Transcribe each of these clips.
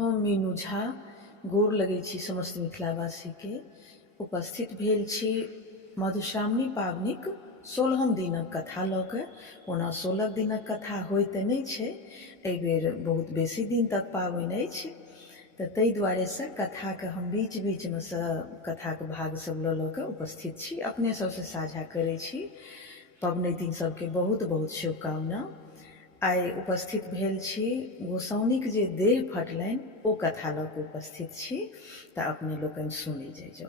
हम मीनू झा गोर लगै छी समस्त मिथिलावासीके। उपस्थित भेल छी मधुश्रावणी पाबनिक 16 दिनक कथा लऽ कऽ। ओना 16 दिनक कथा होइ तऽ नहि छै, एहिबेर बहुत बेसी दिन तक पाबनि अछि, तऽ ताहि दुआरेसँ कथाके हम बीच बीचमे सँ कथाके भाग सब लऽ कऽ उपस्थित छी, अपने सबसँ साझा करै छी। पबनैतिन सबके बहुत बहुत शुभकामना। आइ उपस्थित भेल छी गोसाउनिक जे देह फटलनि ओ कथा लऽ कऽ उपस्थित छी, तऽ अपने लोकनि सुनै जाइजो।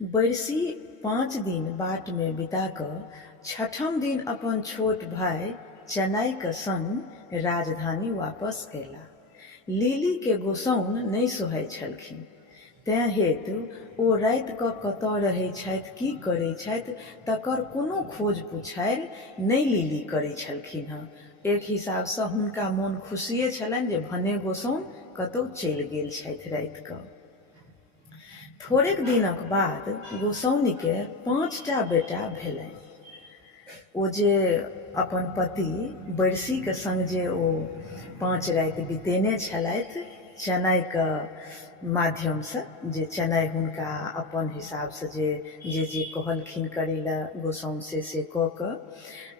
बरसी 5 दिन बाट में बिता कऽ 6ठम दिन अपन छोट भाई चेन्नई के संग राजधानी वापस कयला। लीली के गोसाउन नहि सोहै छलखिन, तेँ हेतु ओ राति कऽ कतऽ रहै छथि, की करै छथि, तकर कोनो खोज पुछारि नहि लीली करै छलखिन हँ। एक हिसाबसँ हुनका मोन खुशिये छलनि जे भने गोसाउन कतहु चलि गेल छथि राति कऽ। थोड़ेक दिनक बाद गोसाउनिके 5टा बेटा भेलनि। ओ जे अपन पति बरसीके संग जे ओ 5 राति बितेने छलथि चेन्नईके माध्यमसँ, जे चेन्नई हुनका अपन हिसाबसँ जे कहलखिन करै लए गोसाउन से कऽ कऽ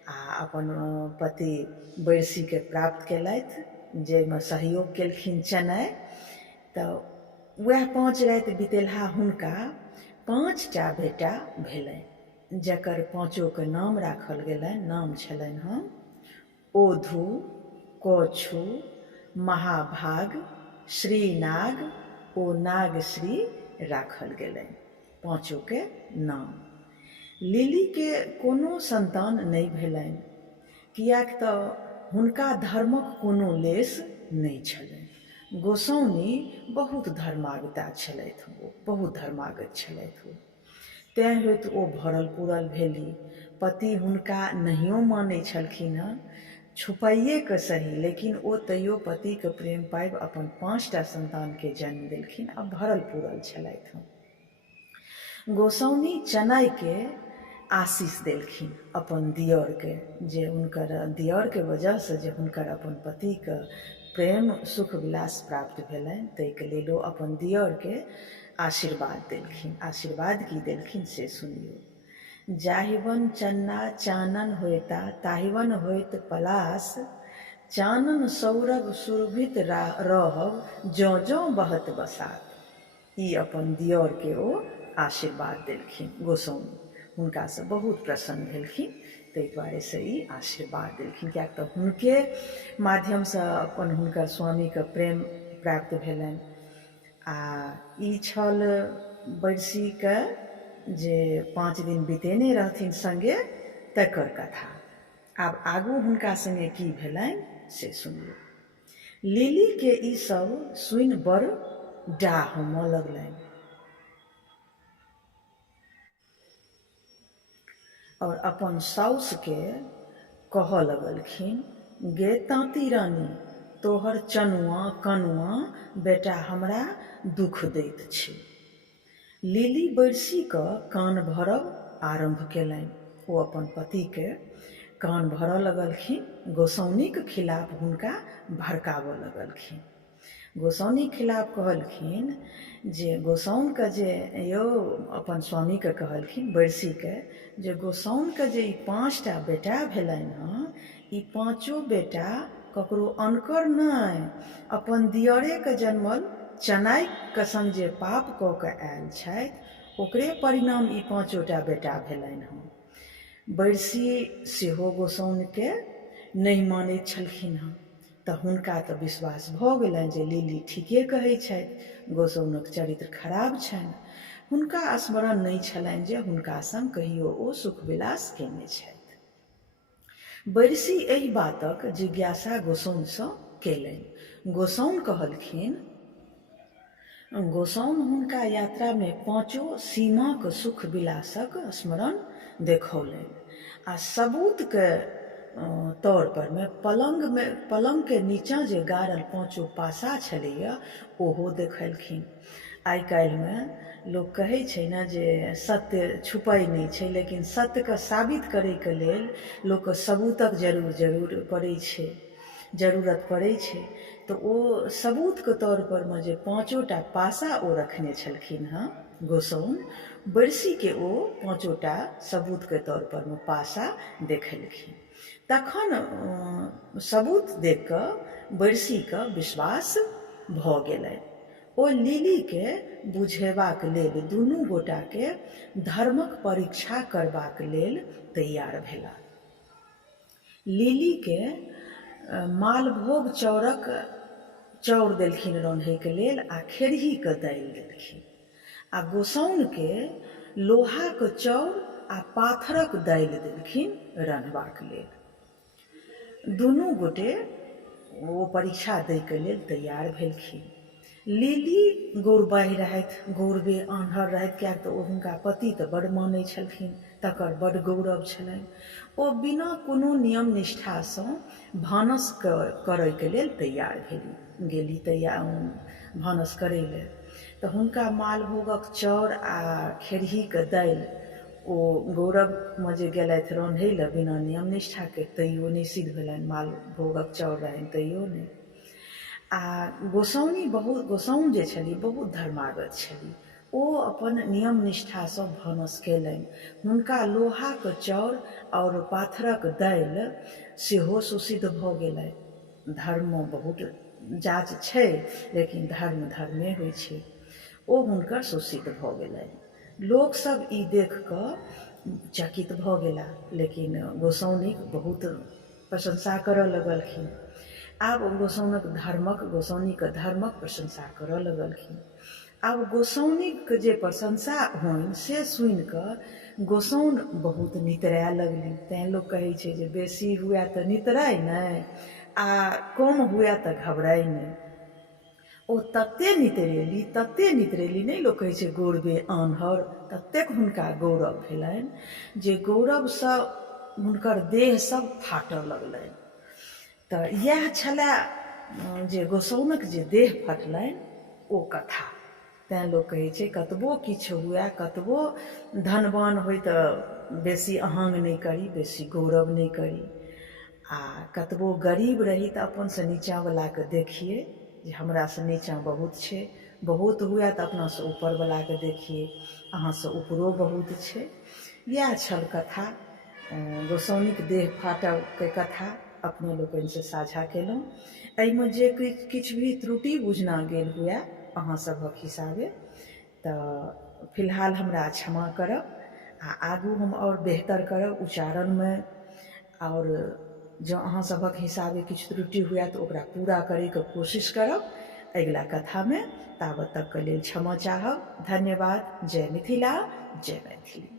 आ अपन पति बरसीके प्राप्त केलथि, जाहिमे सहयोग केलखिन चेन्नई। तऽ वएह 5 राति बितेलहा हुनका 5टा बेटा भेलनि, जकर पाँचोके नाम राखल गेलनि। नाम छलनि हँ ओधु, कछु, महाभाग, श्रीनाग ओ नागश्री राखल गेलनि, पाँचोके नाम। लीलीके कोनो संतान नहि भेलनि, किएक तऽ हुनका धर्मक कोनो लेस नहि छलनि। गोसाउनी बहुत धर्मागता छलथि, ओ बहुत धर्मागत छलथि। ओ तेँ हेतु ओ भरल पूरल भेली। पति हुनका नहियो मानै छलखिन हँ, छुपाइए कऽ सही, लेकिन ओ तैयो पतिके प्रेम पाबि अपन 5टा संतानके जन्म देलखिन आ भरल पूरल छलथि हँ। गोसाउनी चेन्नईके आशीष देलखिन अपन दिअरके, जे हुनकर दिअरके वजहसँ जे हुनकर अपन पतिके प्रेम सुख विलास प्राप्त भेलनि, ताहिके लेल ओ अपन दिअरके आशीर्वाद देलखिन। आशीर्वाद की देलखिन से सुनियौ। जाहिवन चन्ना चानन होयता, ताहिवन होइत पलास, चानन सौरभ सुरभित रहब, जँ जँ बहत बसात। ई अपन दिअरके ओ आशीर्वाद देलखिन। गोसाउनी हुनकासँ बहुत प्रसन्न भेलखिन, ताहि दुआरेसँ ई आशीर्वाद देलखिन, किएक तऽ हुनके माध्यमसँ अपन हुनकर स्वामीके प्रेम प्राप्त भेलनि। आ ई छल बरसीके जे 5 दिन बितेने रहथिन सङ्गे, तकर कथा। आब आगू हुनका सङ्गे की भेलनि से सुनियौ। लीलीके ई सब सुनि बड़ डाह होमऽ लगलनि, और अपन साउसके कहऽ लगलखिन, गे ताँती रानी, तोहर चनुआ कनुआ बेटा हमरा दुख दैत छै। लीली बरसीके कान भरब आरम्भ केलनि। ओ अपन पतिके कान भरऽ लगलखिन, गोसाउनीके खिलाफ हुनका भड़कावऽ लगलखिन। गोसाउनी खिलाफ कहलखिन जे गोसाउनके जे यौ, अपन स्वामीके कहलखिन बरसीके, जे गोसाउनके जे ई 5टा बेटा भेलनि हँ, ई 5 बेटा ककरो अनकर नहि, अपन दिअरेके जन्मल चेन्नईके संग जे पाप कऽ कऽ आयल छथि, ओकरे परिणाम ई 5टा बेटा भेलनि हँ। बरसी सेहो गोसाउनके नहि मानैत छलखिन हँ, तऽ हुनका तऽ विश्वास भऽ गेलनि जे लीली ठीके कहै छथि, गोसाउनक चरित्र खराब छनि। हुनका स्मरण नहि छलनि जे हुनका संग कहियो ओ सुख विलास केने छथि। बरसी एहि बातक जिज्ञासा गोसाउनसँ केलनि। गोसाउन कहलखिन, गोसाउन हुनका यात्रामे 5 सीमाक सुख विलासक स्मरण देखौलनि आ सबूतके तौर पर में पलंगके नीचाँ जे गाड़ल 5 पासा छलैया ओहो देखलखिन। आइ काल्हिमे लोक कहै छै ने जे सत्य छुपै नहि छै, लेकिन सत्यके साबित करैके लेल लोकके सबूतक जरूरत पड़ै छै। तो ओ सबूत के तौर पर में जे 5टा पासा ओ रखने छलखिन हँ गोसाउन, बरसी के ओ 5टा सबूत के तौर पर में पासा देखेलखिन। तखन सबूत देख कऽ बरसी के विश्वास भऽ गेलै। ओ लिली के बुझेबाक लेल दुनू गोटा के धर्मक परीक्षा करबाक लेल तैयार भेला। लिली के मालभोग चाउर देलखिन रान्हैके लेल आ खेरहीके दालि देलखिन, आ गोसाउन के लोहाक चाउर आ पाथरक दालि देलखिन रान्हबाक लेल। दुनू गोटे ओ परीक्षा दैके लेल तैयार भेलखिन। लिली गौरबाहि रहथि, गौरबे आन्हर रहथि, किएक तऽ ओ हुनका पति तऽ बड्ड मानै छलखिन, तकर बड्ड गौरव छलनि। ओ बिना कोनो नियम निष्ठासँ भानस करैके लेल तैयार गेली भानस करै लेल। तऽ हुनका मालभोगक चाउर आ खेरहीके दालि ओ गौरवमे जे गेलथि रान्है लए बिना नियम निष्ठाके, तैयो नहि सिद्ध भेलनि, मालभोगक चाउर रहनि तैयो नहि। आ गोसाउन जे छली बहुत धर्मागत छली, ओ अपन नियम निष्ठासँ भानस केलनि। हुनका लोहाक चाउर और पाथरक दालि सेहो सुसिद्ध भऽ गेलनि। धर्ममे बहुत जाँच छै, लेकिन धर्म धर्मे होइ छै। ओ हुनकर सुसिद्ध भऽ गेलनि। लोक सब ई देख कऽ चकित भऽ गेला, लेकिन गोसाउनिक बहुत प्रशंसा करऽ लगलखिन। आब गोसाउनिक धर्मक प्रशंसा करऽ लगलखिन। आब गोसाउनिक जे प्रशंसा होनि से सुनि कऽ गोसाउन बहुत नितराय लगली। तैँ लोक कहै छै जे बेसी हुए तऽ नितराय नहि, आ कम हुए तऽ घबराय नहि। ओ तते नितरेली नहि, लोक कहै छै गौरबे आन्हर, ततेक हुनका गौरव भेलनि जे गौरवसँ हुनकर देह सब फाटऽ लगलनि। तऽ इएह छलए जे गोसाउनक जे देह फटलनि ओ कथा। तैँ लोक कहै छै कतबो किछु हुए, कतबो धनवान होइ तऽ बेसी अहंग नहि करी, बेसी गौरव नहि करी, आ कतबो गरीब रही तऽ अपनसँ नीचाँवलाके देखिए जे हमरासँ नीचाँ बहुत छै, बहुत हुए तऽ अपनासँ ऊपरवलाके देखिए अहाँसँ ऊपरो बहुत छै। इएह छल कथा, गोसाउनिक देह फाटऽके कथा अपने लोकनिसँ साझा केलहुँ। एहिमे जे किछु भी त्रुटि बुझना गेल हुए अहाँ सभक हिसाबे तऽ फिलहाल हमरा क्षमा करब, आ आगू हम और बेहतर करब उच्चारणमे। और जँ अहाँ सभक हिसाबे किछु त्रुटि हुए तऽ ओकरा पूरा करैके कोशिश करब अगिला कथामे। ताबत तकके लेल क्षमा चाहब। धन्यवाद। जय मिथिला, जय मैथिली।